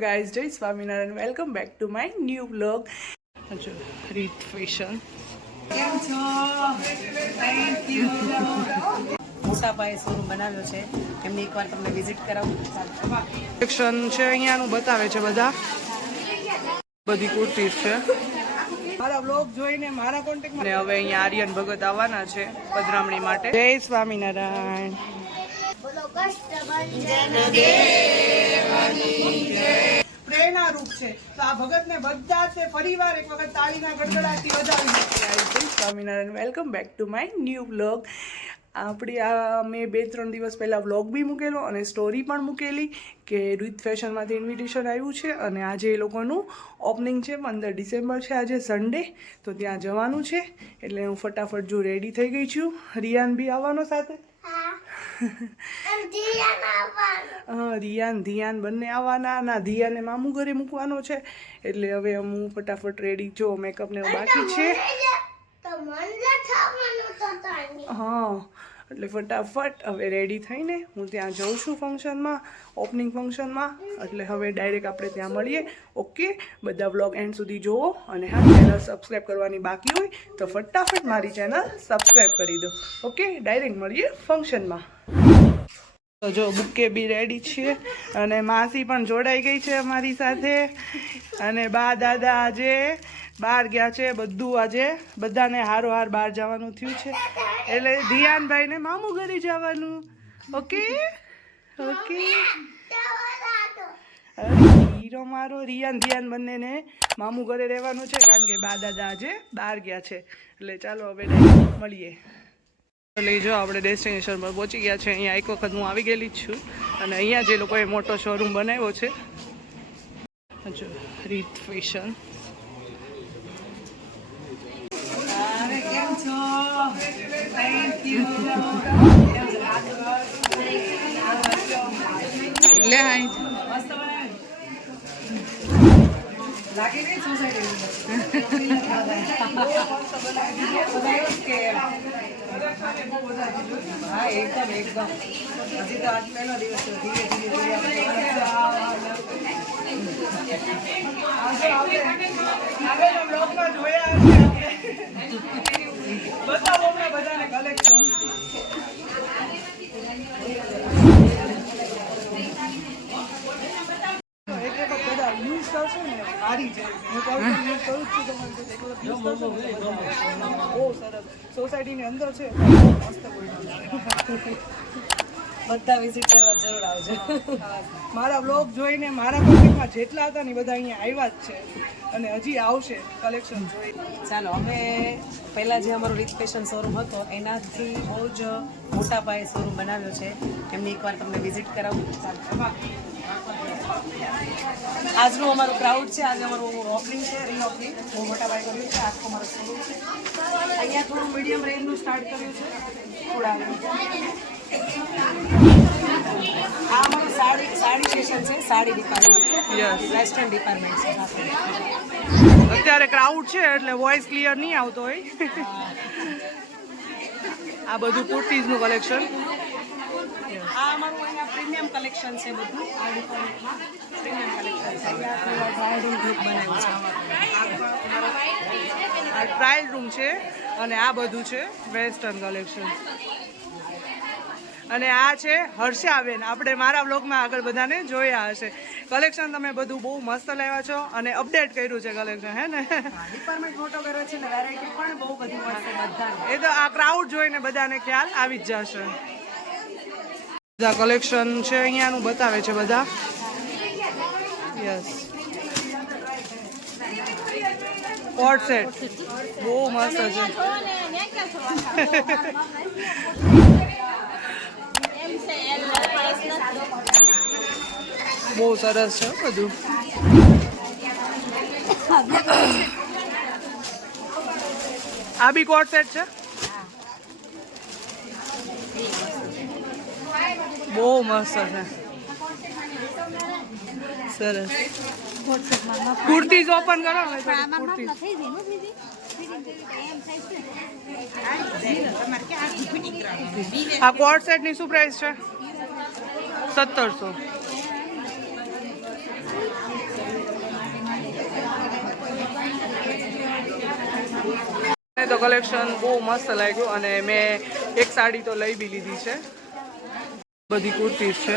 Guys, જય Swaminarayan. Welcome back to my new vlog. જો રીત ફેશન કેમ છો? Thank you. મોટા પાયે શોરૂમ બનાવ્યો છે, એમને એકવાર તમને વિઝિટ કરાવું. ફેશન છે, અહીંયાનું બતાવે છે. બધી કુર્તી છે. મારા વ્લોગ જોઈને મારા કોન્ટેક્ટમાં ને હવે અહીંયા આર્યન ભગત આવવાના છે પધરામણી માટે. જય સ્વામિનારાયણ. પ્રેરણારૂપ છે. તો આ ભગતને બધા જ ફરીવાર એક વખત તાળીના ગડગડાટથી વધાવી. Swaminarayan. Welcome back to my new vlog. આપણી આ મેં 2-3 દિવસ પહેલાં વ્લોગ બી મૂકેલો અને સ્ટોરી પણ મૂકેલી કે રીત ફેશનમાંથી ઇન્વિટેશન આવ્યું છે અને આજે એ લોકોનું ઓપનિંગ છે. 15 ડિસેમ્બર છે આજે સન્ડે, તો ત્યાં જવાનું છે. એટલે હું ફટાફટ જો રેડી થઈ ગઈ છું. રિયાન બી આવવાનો સાથે. રિયાન ધીયાન બંને આવવાના. ના, ધીયાને મામું ઘરે મૂકવાનો છે, એટલે હવે હું ફટાફટ રેડી. જો મેકઅપ ને બાકી છે. હા, એટલે ફટાફટ હવે રેડી થઈને હું ત્યાં જઉં છું ફંક્શનમાં, ઓપનિંગ ફંક્શનમાં. એટલે હવે ડાયરેક્ટ આપણે ત્યાં મળીએ. ઓકે, બધા વ્લોગ એન્ડ સુધી જુઓ અને હા, ચેનલ સબસ્ક્રાઈબ કરવાની બાકી હોય તો ફટાફટ મારી ચેનલ સબસ્ક્રાઈબ કરી દો. ઓકે, ડાયરેક્ટ મળીએ ફંક્શનમાં. તો જો બુકે બી રેડી છીએ અને માસી પણ જોડાઈ ગઈ છે અમારી સાથે. અને બા દાદા આજે બહાર ગયા છે. બધું આજે બધાને હારોહાર બહાર જવાનું થયું છે, એટલે ધીયાનભાઈને મામું ઘરે જવાનું. Okay okay. હીરો મારો રિયાન ધ્યાન બંનેને મામું ઘરે રહેવાનું છે, કારણ કે બા દાદા આજે બહાર ગયા છે. એટલે ચાલો હવે મળીએ. લઈ જો આપણે ડેસ્ટિનેશન પર પહોંચી ગયા છે. અહીંયા એક વખત હું આવી ગયેલી જ છું અને અહીંયા જે લોકોએ મોટો શોરૂમ બનાવ્યો છે. જો રીત ફેશન. કેમ છો? Thank you. લે આઈ મસ્ત બનાવ્યું. લાગી નહીં સોસાયટી? હા, એકદમ એકદમ. હજી તો આજ પહેલો દિવસ છે. ધીરે ધીરે બધાને કલેક્શન. યુઝ કરશો ને સારી છે. હું યુઝ કરું જ છું. બહુ સરસ સોસાયટીની અંદર છે. મસ્ત બધા વિઝિટ કરવા જરૂર આવજો. મારા વ્લોગ જોઈને મારા કોન્ટેક્ટમાં જેટલા હતા ને બધા અહીંયા આવ્યા જ છે અને હજી આવશે કલેક્શન જોઈ. ચાલો, અમે પહેલાં જે અમારો રીત ફેશન શોરૂમ હતો એનાથી બહુ જ મોટા પાયે શોરૂમ બનાવ્યો છે, એમને એકવાર તમને વિઝિટ કરાવું. આજનું અમારું ક્રાઉડ છે. આજે અમારું ઓપનિંગ છે, રીઓપનિંગ બહુ મોટા પાયે કર્યું છે. આખો અમારો શોરૂમ છે. અહીંયા થોડું મીડિયમ રેન્જનું સ્ટાર્ટ કર્યું છે. થોડા આ અમારું સાડી સેશન છે. સાડી ડિપાર્ટમેન્ટ, વેસ્ટર્ન ડિપાર્ટમેન્ટ છે. અત્યારે ક્રાઉડ છે એટલે વોઇસ ક્લિયર નહીં આવતો હોય. આ બધું કુર્તીઝનું કલેક્શન. આ અમારું અહીંયા પ્રીમિયમ કલેક્શન છે. બધું આ ડિપાર્ટમેન્ટમાં પ્રીમિયમ કલેક્શન છે. ટ્રાયલ રૂમ ગ્રુપ બનાવ્યું છે. આ ટ્રાયલ રૂમ છે અને આ બધું છે વેસ્ટર્ન કલેક્શન. અને આ છે હર્ષાબેન. આપણે મારા વ્લોગમાં આગળ બધાને જોયા હશે. કલેક્શન તમે બધું બહુ મસ્ત લાવ્યા છો અને અપડેટ કર્યું છે કલેક્શન, હે ને? ડિપાર્ટમેન્ટ મોટો કર્યો છે ને વેરાયટી પણ બહુ બધી મળશે બધાને. એ તો આ ક્રાઉડ જોઈને બધાને ખ્યાલ આવી જ જશે. બધા કલેક્શન છે અહીંયાનું બતાવે છે બધા. યસ, કોટ સેટ બહુ મસ્ત છે. બહુ સરસ છે બધું. આ બી કોટ સેટ છે. બહુ મસ્ત છે, સરસ. કુર્તીઝ ઓપન કરો. કુર્તી આ કોટ સેટ ની શું પ્રાઇસ છે? 1700. કલેક્શન બહુ મસ્ત લાગ્યું અને મેં એક સાડી તો લઈ બી લીધી છે. બધી કુર્તીઝ છે.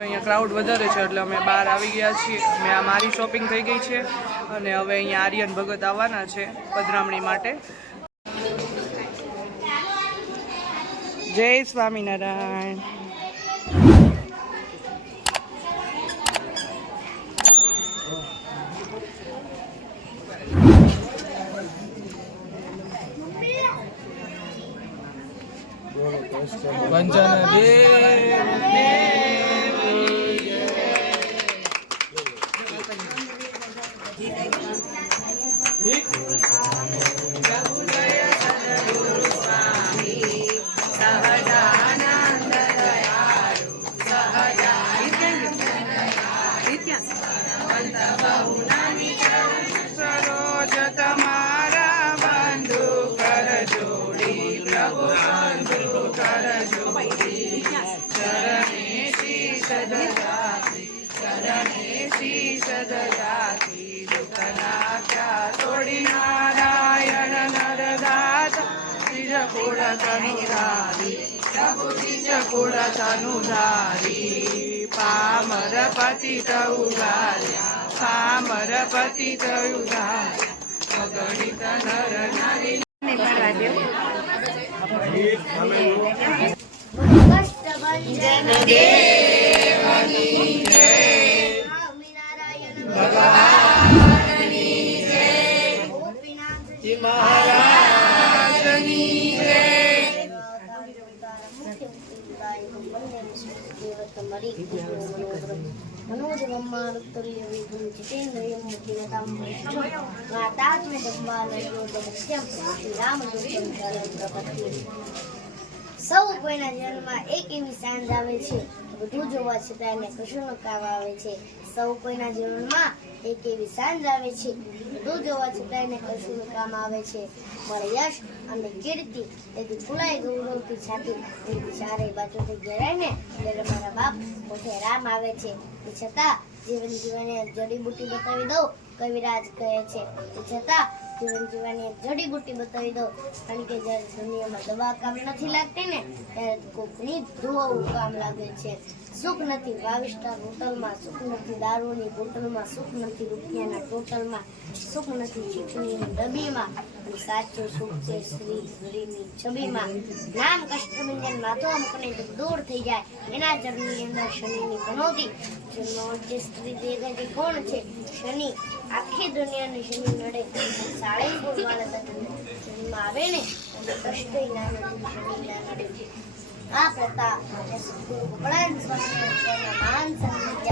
અહીંયા ક્રાઉડ વધારે છે એટલે અમે બહાર આવી ગયા છીએ. મેં આ મારી શોપિંગ થઈ ગઈ છે અને હવે અહીંયા આર્યન ભગત આવવાના છે પધરામણી માટે. જય સ્વામિનારાયણ. પામર પતિત ઉગાર્યા પામર પતિત ઉગાર્યા અગણિત નર નારી. સૌ કોઈના જીવનમાં એક એવી સાંજ આવે છે બધું જોવા છતાં એને કશુંનું કામ આવે છે. સૌ કોઈના જીવનમાં એક એવી સાંજ આવે છે બધું જોવા છતાં એને કશુંનું કામ આવે છે. મળે યશ અને કીર્તિ તેથી ફૂલાય ગૌરવથી છાતી તેથી ચારે બાજુથી ઘેરાય ને ત્યારે મારા બાપ પોતે રામ આવે છે. તે છતાં જીવન જીવને જડીબુટી બતાવી દઉં કવિરાજ કહે છે. તે છતાં જીવન જીવવાની એક જડીબુટી બતાવી દઉં કારણ કે જ્યારે દુનિયામાં દવા કામ નથી લાગતી ને ત્યારે કોકની દુઆઓ કામ લાગે છે. સુખ નથી 22 સ્ટાર હોટલમાં, સુખ નથી દારૂની બોટલમાં, સુખ નથી રૂપિયાના ટોટલમાં, સુખ નથી ચીકણીની ડબ્બીમાં, અને સાચું સુખ છે શ્રી હરિની છબીમાં. નામ કષ્ટભંજન માથો અમકને તો દૂર થઈ જાય એના ચરણની અંદર શનિની પનોતી. જન્મ વચ્ચે સ્ત્રી દેખાતી કોણ છે? શનિ. આખી દુનિયાને શનિ નડે સાળે બોલવાળા જન્મ આવે ને અને કષ્ટ ના શનિ ના નડે. આ પ્રતાપ ભગવાન સ્વામિનારાયણના મહાન સંત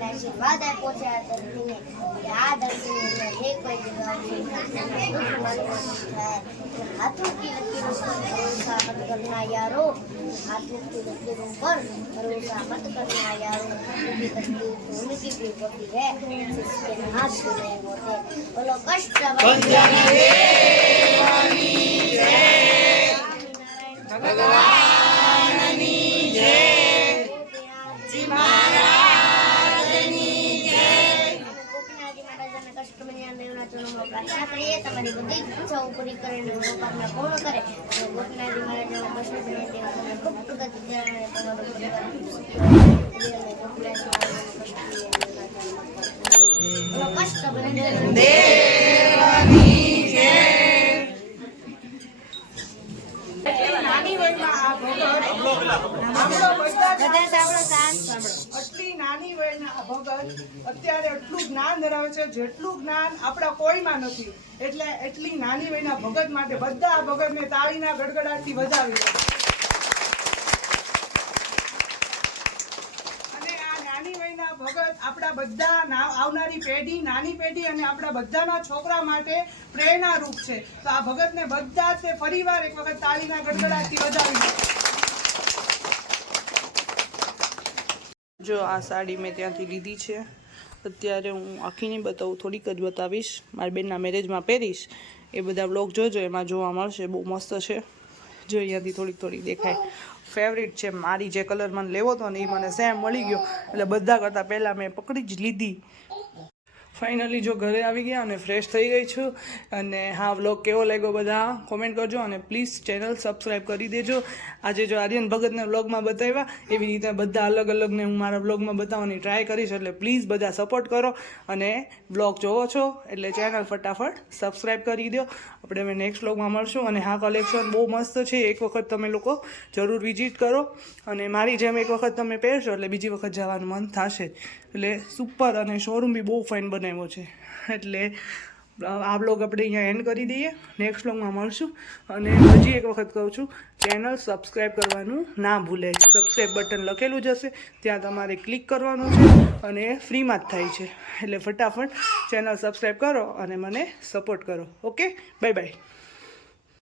આશીર્વાદ આપ્યો છે આ ધરતીને કે આ ધરતીની અંદર જે કોઈ જગાવશે દુઃખ મન થાય. હાથોं की लकीरों पर भरोसा मत करना यारो, हाथों की लकीरों पर भरोसा मत करना यारो, क्योंकि तकलीफ उनकी भी होती है जिसके हाथ से नहीं होते. बोलो कष्ट प्रार्थना करिए તમારી બધી ઈચ્છાઓ પૂરી કરીને મનોકામના પૂર્ણ કરે. ગોપીનાથજી મહારાજનો કૃષ્ણ દેવને ખૂબ પ્રગતિ કરે અને તમારો પરિવાર કષ્ટ દેવાની જય. આટલી નાની વયના આ ભગત અત્યારે એટલું જ્ઞાન ધરાવે છે જેટલું જ્ઞાન આપણા કોઈમાં નથી. એટલે એટલી નાની વયના ભગત માટે બધા આ ભગતને તાળીના ગડગડાટથી વધાવી દે. અને આ નાની વયના ભગત આપણા બધા આવનારી પેઢી, નાની પેઢી અને આપણા બધાના છોકરા માટે પ્રેરણારૂપ છે. તો આ ભગતને બધા તે ફરીવાર એક વખત તાળીના ગડગડાટથી વધાવી દે. જો આ સાડી મેં ત્યાંથી લીધી છે. અત્યારે હું આખી નહીં બતાવું, થોડીક જ બતાવીશ. મારી બેનના મેરેજમાં પહેરીશ. એ બધા બ્લોગ જોજો, એમાં જોવા મળશે. બહુ મસ્ત છે. જો અહીંયાથી થોડીક દેખાય. ફેવરિટ છે મારી, જે કલર મને લેવો હતો ને એ મને સેમ મળી ગયો, એટલે બધા કરતાં પહેલાં મેં પકડી જ લીધી. ફાઇનલી જો ઘરે આવી ગયા અને ફ્રેશ થઈ ગઈ છું. અને હા, વ્લોગ કેવો લાગ્યો બધા કોમેન્ટ કરજો અને પ્લીઝ ચેનલ સબસ્ક્રાઈબ કરી દેજો. આજે જો આર્યન ભગતને વ્લોગમાં બતાવ્યા એવી રીતે બધા અલગ અલગને હું મારા વ્લોગમાં બતાવવાની ટ્રાય કરીશ. એટલે પ્લીઝ બધા સપોર્ટ કરો અને વ્લોગ જોવો છો એટલે ચેનલ ફટાફટ સબસ્ક્રાઈબ કરી દો. આપણે હવે નેક્સ્ટ વ્લોગમાં મળશું. અને હા, કલેક્શન બહુ મસ્ત છે, એક વખત તમે લોકો જરૂર વિઝિટ કરો. અને મારી જેમ એક વખત તમે પહેરશો એટલે બીજી વખત જવાનું મન થશે. એટલે સુપર, અને શોરૂમ બી બહુ ફાઇન બનાવ્યો છે. એટલે આ બ્લોગ આપણે અહીંયા એન્ડ કરી દઈએ, નેક્સ્ટ બ્લોગમાં મળશું. અને હજી એક વખત કહું છું, ચેનલ સબસ્ક્રાઈબ કરવાનું ના ભૂલે. સબસ્ક્રાઈબ બટન લખેલું જ હશે, ત્યાં તમારે ક્લિક કરવાનું છે અને ફ્રીમાં જ થાય છે. એટલે ફટાફટ ચેનલ સબસ્ક્રાઈબ કરો અને મને સપોર્ટ કરો. Okay, bye bye.